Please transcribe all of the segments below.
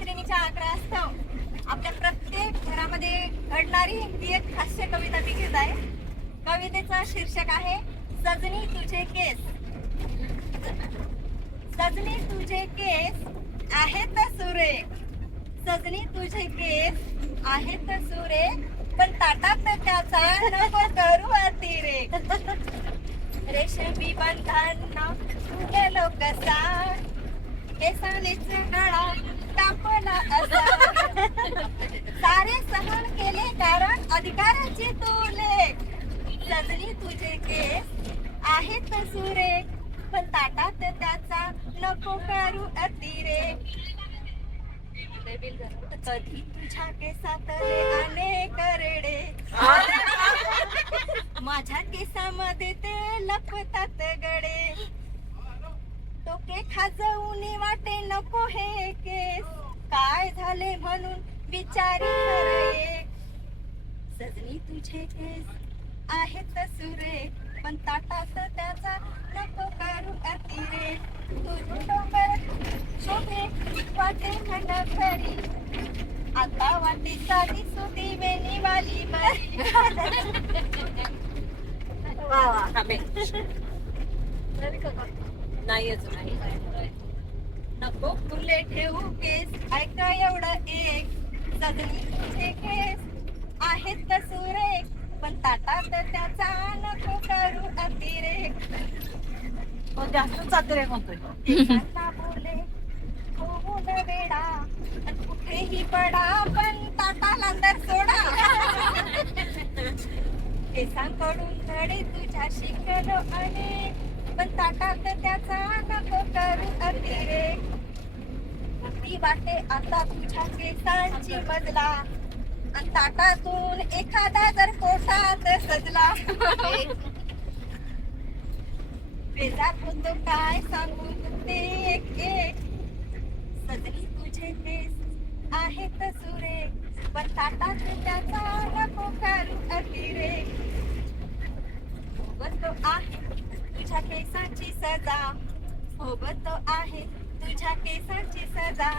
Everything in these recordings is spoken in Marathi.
मैत्रिणीच्या आग्रहास्तव आपल्या प्रत्येक घरामध्ये घडणारी ही एक हास्य कविता मी घेत आहे. कवितेचं शीर्षक आहे सजनी तुझे केस. सजनी तुझे केस आहेत सुरेख, सजनी तुझे केस आहेत सुरेख, पण ताटात त्याचा नको करू अतिरेक. रेशमी बंधांना गेलो कसा, केसानेच गळा कापला असा. सारे सहन केले कारण अधिकाराची तू लेख. सजनी तुझे केस आहेत सुरेख, पण ताटात त्याचा नको करू अतिरेक. कधी तुझ्या केसातले अनेक रेडे, माझ्या केसामध्ये ते लपतात गडे. डोके खाजवून वाटे नको हे केस, काय झाले म्हणून विचारी खरे. सजनी तुझे केस आहेत सुरेख, पण ताटात त्याचा नको करू अतिरेक. तुझे डोकर शोभे वाटे म्हण खरी, आता वाटे साधी सुधी वेणी वाली बरी. वा वा नाही अजून नाही. नको फुले ठेवू केस, ऐका एवढं एक. सजनी तुझे केस आहेत सुरेख, पण ताटात त्याचा नको करू अतिरेक. जास्तच अतिरेक होतोय. केसांना बोले होऊन वेडा, कुठेही पडा पण ताटाला तर सोडा. केसांकडून धडे तुझ्या शिकलो अनेक, पण ताटात त्याचा नको करू अतिरेक. ती वाटे आता तुझ्या केसांची बदला, आणि ताटातून एखादा जर पोटात सजला. बेजार होतो काय सांगू ते एक एक. सजनी तुझे केस आहेत सुरेख, पण ताटात त्याचा नको करू अतिरेक. सोबत आहे तुझ्या केसांची सजा, सोबत आहे तुझ्या केसांची सजा.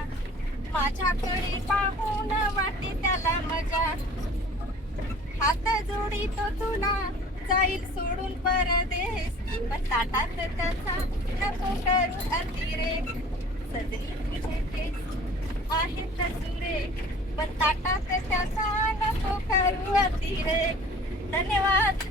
माझ्याकडे पाहून वाटे त्याला मजा, हात जोडीतो तुला जाईल सोडून परदेश, पण ताटात त्याचा नको करू अतिरेक. सजनी तुझे केस आहेत सुरेख, पण ताटात त्याचा नको करू अतिरेक. धन्यवाद.